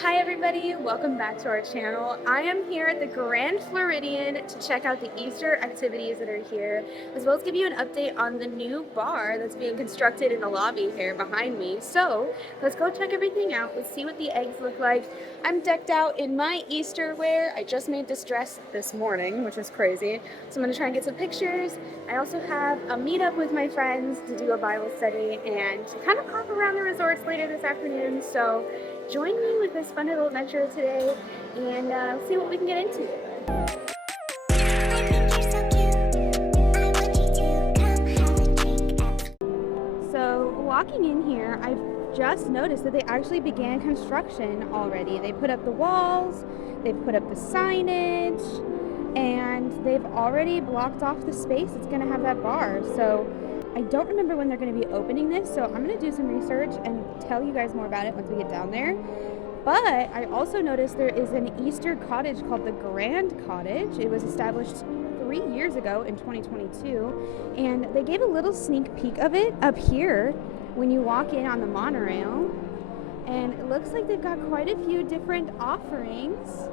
Hi everybody, welcome back to our channel. I am here at the Grand Floridian to check out the Easter activities that are here, as well as give you an update on the new bar that's being constructed in the lobby here behind me. So let's go check everything out. Let's see what the eggs look like. I'm decked out in my Easter wear. I just made this dress this morning, which is crazy. So I'm gonna try and get some pictures. I also have a meetup with my friends to do a Bible study and kind of hop around the resorts later this afternoon. So join me with this fun little adventure today and see what we can get into. So walking in here, I've just noticed that they actually began construction already. They put up the walls, they've put up the signage, and they've already blocked off the space that's going to have that bar. So I don't remember when they're going to be opening this, so I'm going to do some research and tell you guys more about it once we get down there. But I also noticed there is an Easter cottage called the Grand Cottage. It was established 3 years ago in 2022, and they gave a little sneak peek of it up here when you walk in on the monorail. And it looks like they've got quite a few different offerings.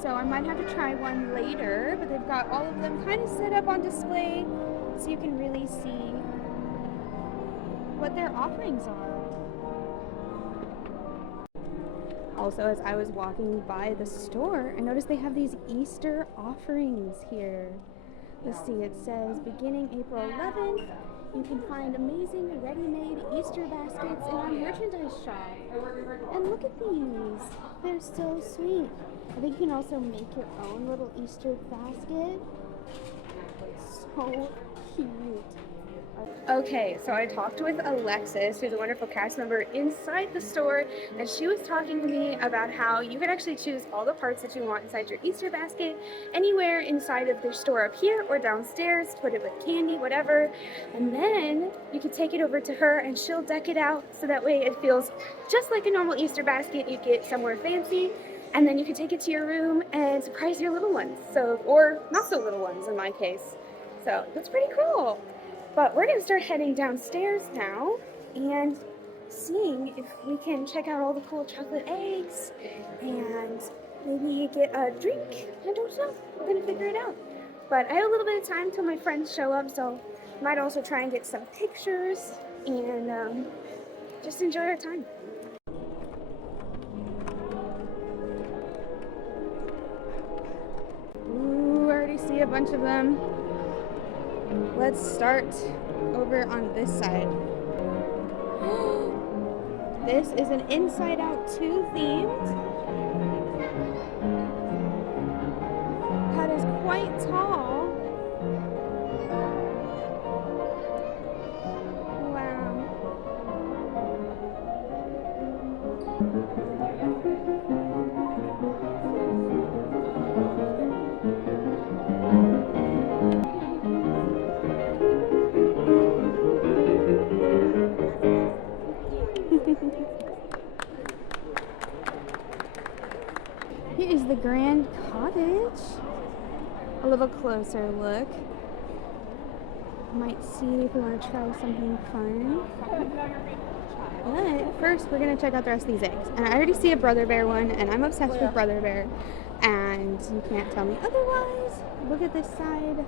So I might have to try one later, but they've got all of them kind of set up on display so you can really see what their offerings are. Also, as I was walking by the store, I noticed they have these Easter offerings here. Let's see, it says beginning April 11th, you can find amazing ready-made Easter baskets in our merchandise shop. And look at these, they're so sweet. I think you can also make your own little Easter basket. So cute. Okay, so I talked with Alexis, who's a wonderful cast member inside the store, and she was talking to me about how you could actually choose all the parts that you want inside your Easter basket anywhere inside of their store up here or downstairs, put it with candy, whatever, and then you could take it over to her and she'll deck it out so that way it feels just like a normal Easter basket you'd get somewhere fancy, and then you could take it to your room and surprise your little ones, so, or not so little ones in my case. So that's pretty cool. But we're going to start heading downstairs now and seeing if we can check out all the cool chocolate eggs and maybe get a drink. I don't know. We're going to figure it out. But I have a little bit of time till my friends show up, so I might also try and get some pictures and just enjoy our time. Ooh, I already see a bunch of them. Let's start over on this side. This is an Inside Out 2 themed. That is quite tall. Wow. Here is the Grand Cottage. A little closer look. Might see if we want to try something fun. But first, we're going to check out the rest of these eggs. And I already see a Brother Bear one, and I'm obsessed with Brother Bear. And you can't tell me otherwise. Look at this side.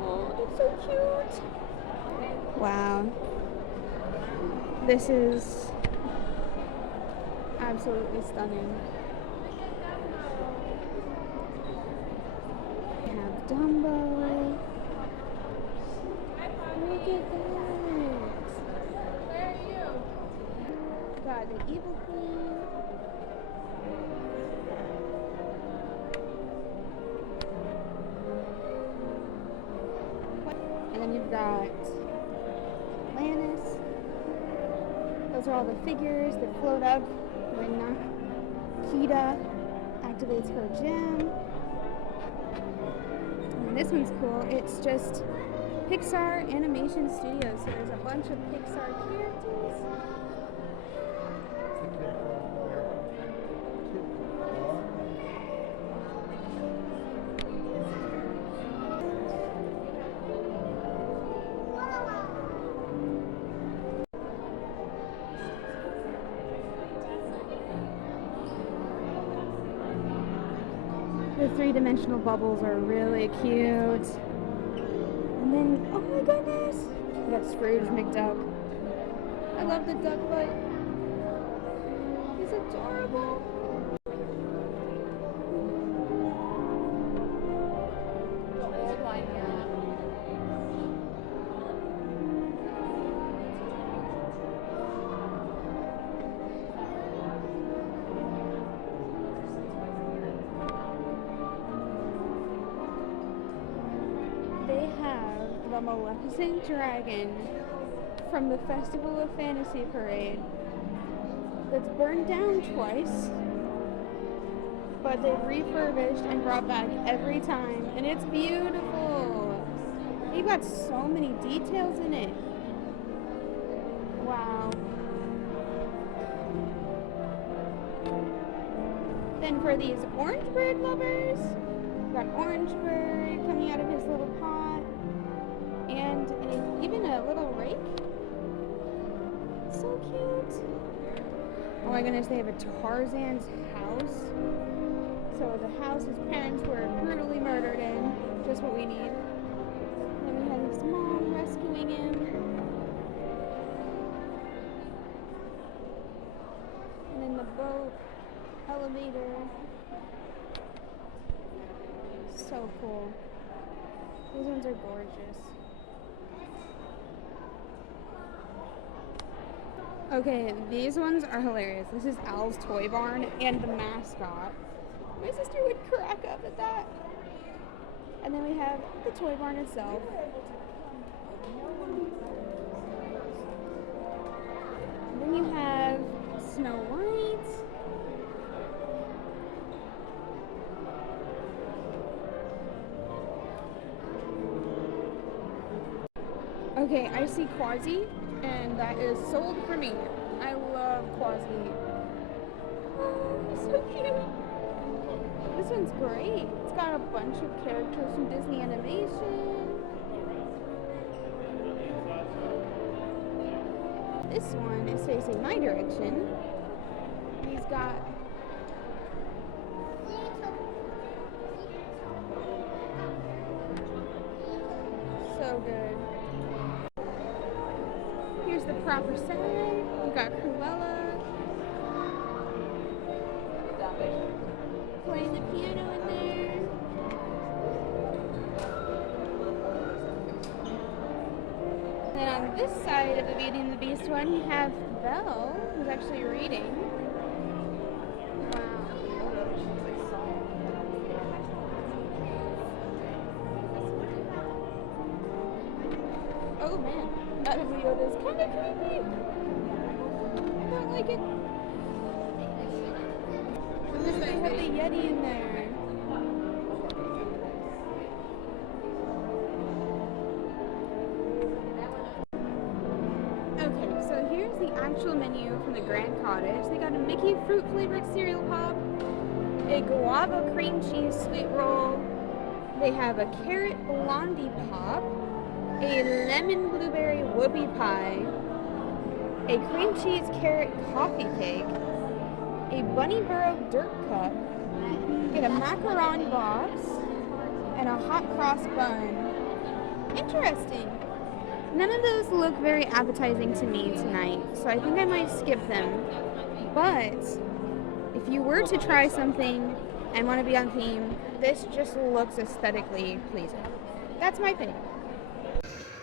Oh, it's so cute. Wow. This is absolutely stunning. We have Dumbo. Look at that. Where are you? Got the Evil Queen. And then you've got Lannis. Those are all the figures that float up when Kita activates her gem. And this one's cool. It's just Pixar Animation Studios. So there's a bunch of Pixar characters. The three-dimensional bubbles are really cute. And then, oh my goodness, we got Scrooge McDuck. I love the duck butt. He's adorable. They have the Maleficent Dragon from the Festival of Fantasy Parade that's burned down twice, but they've refurbished and brought back every time, and it's beautiful. They've got so many details in it. Wow. Then for these orange bird lovers, we've got orange bird coming out of his little pot, and even a little rake. So cute. Oh my goodness, they have a Tarzan's house. So the house his parents were brutally murdered in. Just what we need. Then we have his mom rescuing him. And then the boat, elevator. So cool. These ones are gorgeous. Okay, these ones are hilarious. This is Al's Toy Barn and the mascot. My sister would crack up at that. And then we have the toy barn itself. And then you have Snow White. Okay, I see Quasi, and that is sold for me. I love Quasi. Oh, so cute. This one's great. It's got a bunch of characters from Disney animation. This one is facing my direction. He's got so good. Here's the proper side. We got Cruella playing the piano in there. Then on this side of the Beauty and the Beast one, you have Belle, who's actually reading. Wow. Oh man, that Yoda is kind of creepy. I don't like it. And then they have the Yeti in there. Okay, so here's the actual menu from the Grand Cottage. They got a Mickey fruit flavored cereal pop, a guava cream cheese sweet roll. They have a carrot blondie pop, a lemon blueberry whoopie pie, a cream cheese carrot coffee cake, a bunny burrow dirt cup, get a macaron box, and a hot cross bun. Interesting. None of those look very appetizing to me tonight, so I think I might skip them. But if you were to try something and want to be on theme, this just looks aesthetically pleasing. That's my opinion.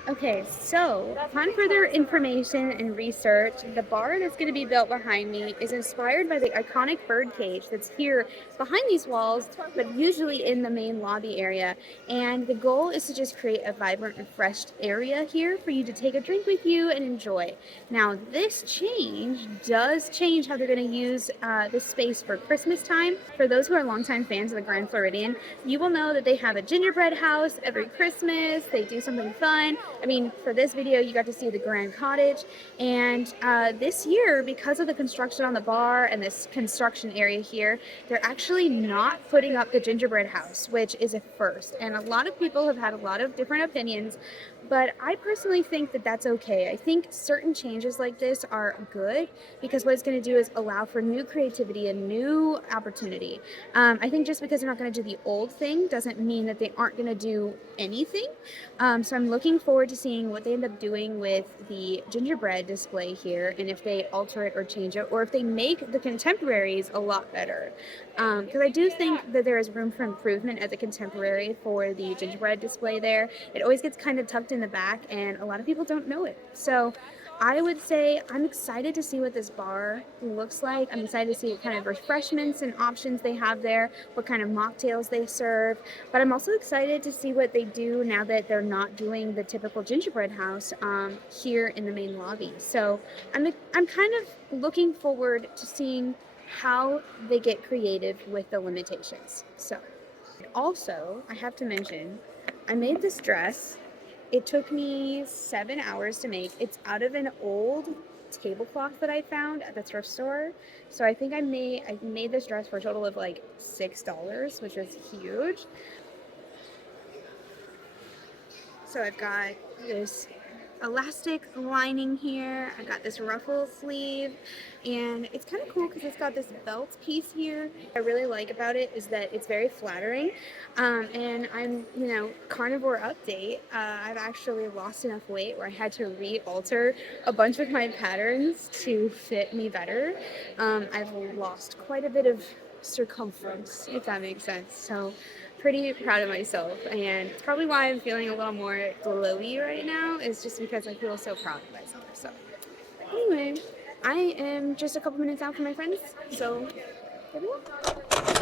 Okay, so upon further information and research, the bar that's going to be built behind me is inspired by the iconic bird cage that's here behind these walls, but usually in the main lobby area. And the goal is to just create a vibrant, refreshed area here for you to take a drink with you and enjoy. Now, this change does change how they're going to use this space for Christmas time. For those who are longtime fans of the Grand Floridian, you will know that they have a gingerbread house every Christmas. They do something fun. I mean, for this video, you got to see the Grand Cottage, and this year, because of the construction on the bar and this construction area here, they're actually not putting up the gingerbread house, which is a first, and a lot of people have had a lot of different opinions, But I personally think that that's okay. I think certain changes like this are good because what it's going to do is allow for new creativity and new opportunity. I think just because they're not going to do the old thing doesn't mean that they aren't going to do anything. So I'm looking forward to seeing what they end up doing with the gingerbread display here and if they alter it or change it or if they make the contemporaries a lot better. Because I do think that there is room for improvement at the contemporary for the gingerbread display there. It always gets kind of tucked in the back and a lot of people don't know it. So I would say I'm excited to see what this bar looks like. I'm excited to see what kind of refreshments and options they have there, what kind of mocktails they serve. But I'm also excited to see what they do now that they're not doing the typical gingerbread house here in the main lobby. So I'm kind of looking forward to seeing how they get creative with the limitations. So also, I have to mention, I made this dress. It took me 7 hours to make. It's out of an old tablecloth that I found at the thrift store. So I think I made this dress for a total of like $6, which is huge. So I've got this elastic lining here. I got this ruffle sleeve, and it's kind of cool because it's got this belt piece here. What I really like about it is that it's very flattering. And carnivore update. I've actually lost enough weight where I had to re-alter a bunch of my patterns to fit me better. I've lost quite a bit of circumference, if that makes sense. So pretty proud of myself, and it's probably why I'm feeling a little more glowy right now, is just because I feel so proud of myself. So anyway, I am just a couple minutes out from my friends, so here we go.